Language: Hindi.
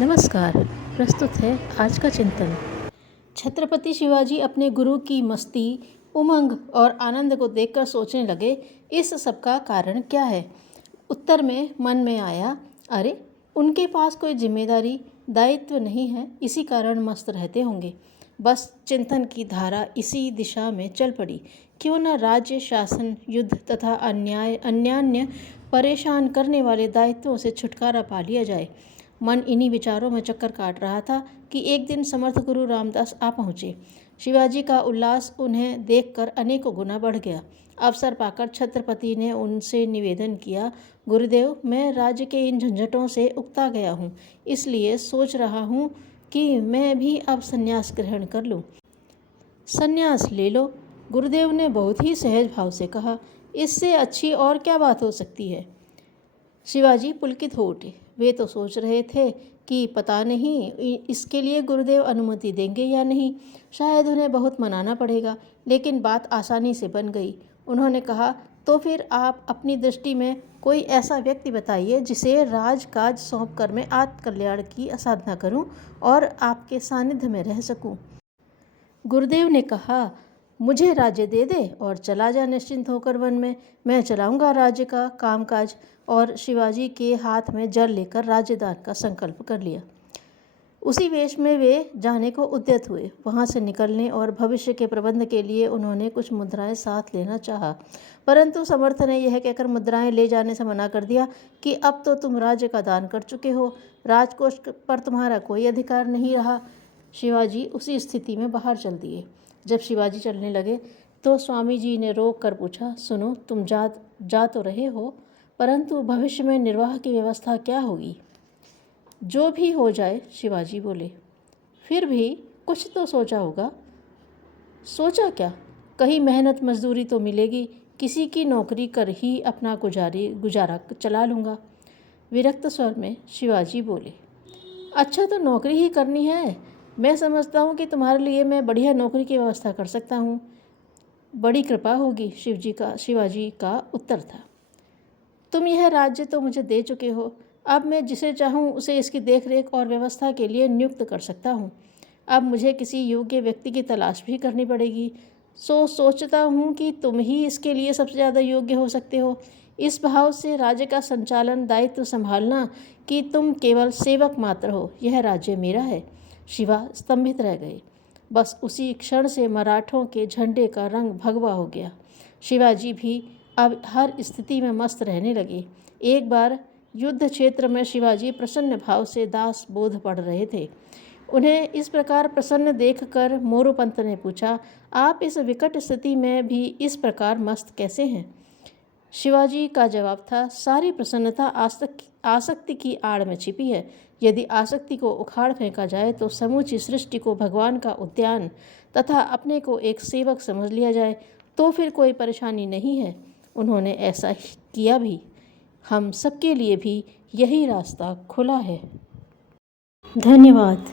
नमस्कार। प्रस्तुत है आज का चिंतन। छत्रपति शिवाजी अपने गुरु की मस्ती, उमंग और आनंद को देखकर सोचने लगे, इस सब का कारण क्या है। उत्तर में मन में आया, अरे उनके पास कोई जिम्मेदारी दायित्व नहीं है, इसी कारण मस्त रहते होंगे। बस चिंतन की धारा इसी दिशा में चल पड़ी। क्यों न राज्य शासन, युद्ध तथा अन्यान्य परेशान करने वाले दायित्वों से छुटकारा पा लिया जाए। मन इन्हीं विचारों में चक्कर काट रहा था कि एक दिन समर्थ गुरु रामदास आ पहुँचे। शिवाजी का उल्लास उन्हें देखकर अनेकों गुना बढ़ गया। अवसर पाकर छत्रपति ने उनसे निवेदन किया, गुरुदेव, मैं राज्य के इन झंझटों से उकता गया हूँ, इसलिए सोच रहा हूँ कि मैं भी अब संन्यास ग्रहण कर लूँ। संन्यास ले लो, गुरुदेव ने बहुत ही सहज भाव से कहा। इससे अच्छी और क्या बात हो सकती है। शिवाजी पुलकित हो उठे। वे तो सोच रहे थे कि पता नहीं इसके लिए गुरुदेव अनुमति देंगे या नहीं। शायद उन्हें बहुत मनाना पड़ेगा, लेकिन बात आसानी से बन गई। उन्होंने कहा, तो फिर आप अपनी दृष्टि में कोई ऐसा व्यक्ति बताइए जिसे राजकाज सौंपकर मैं आत्मकल्याण की साधना करूं और आपके सानिध्य में रह सकूं। गुरुदेव ने कहा, मुझे राज्य दे दे और चला जा निश्चिंत होकर वन में। मैं चलाऊंगा राज्य का कामकाज। और शिवाजी के हाथ में जल लेकर राज्यदान का संकल्प कर लिया। उसी वेश में वे जाने को उद्यत हुए। वहां से निकलने और भविष्य के प्रबंध के लिए उन्होंने कुछ मुद्राएं साथ लेना चाहा, परंतु समर्थ ने यह कहकर मुद्राएं ले जाने से मना कर दिया कि अब तो तुम राज्य का दान कर चुके हो, राजकोष पर तुम्हारा कोई अधिकार नहीं रहा। शिवाजी उसी स्थिति में बाहर चल दिए। जब शिवाजी चलने लगे तो स्वामी जी ने रोक कर पूछा, सुनो, तुम जा तो रहे हो, परंतु भविष्य में निर्वाह की व्यवस्था क्या होगी। जो भी हो जाए, शिवाजी बोले। फिर भी कुछ तो सोचा होगा। सोचा क्या, कहीं मेहनत मजदूरी तो मिलेगी, किसी की नौकरी कर ही अपना गुजारा चला लूँगा। विरक्त स्वर में शिवाजी बोले, अच्छा तो नौकरी ही करनी है। मैं समझता हूँ कि तुम्हारे लिए मैं बढ़िया नौकरी की व्यवस्था कर सकता हूँ। बड़ी कृपा होगी, शिवाजी का उत्तर था। तुम यह राज्य तो मुझे दे चुके हो, अब मैं जिसे चाहूँ उसे इसकी देखरेख और व्यवस्था के लिए नियुक्त कर सकता हूँ। अब मुझे किसी योग्य व्यक्ति की तलाश भी करनी पड़ेगी। सोचता हूँ कि तुम ही इसके लिए सबसे ज़्यादा योग्य हो सकते हो। इस भाव से राज्य का संचालन दायित्व संभालना कि तुम केवल सेवक मात्र हो, यह राज्य मेरा है। शिवा स्तंभित रह गए। बस उसी क्षण से मराठों के झंडे का रंग भगवा हो गया। शिवाजी भी अब हर स्थिति में मस्त रहने लगे। एक बार युद्ध क्षेत्र में शिवाजी प्रसन्न भाव से दास बोध पढ़ रहे थे। उन्हें इस प्रकार प्रसन्न देखकर मोरोपंत ने पूछा, आप इस विकट स्थिति में भी इस प्रकार मस्त कैसे हैं। शिवाजी का जवाब था, सारी प्रसन्नता आसक्ति की आड़ में छिपी है। यदि आसक्ति को उखाड़ फेंका जाए तो समूची सृष्टि को भगवान का उद्यान तथा अपने को एक सेवक समझ लिया जाए तो फिर कोई परेशानी नहीं है। उन्होंने ऐसा ही किया भी। हम सबके लिए भी यही रास्ता खुला है। धन्यवाद।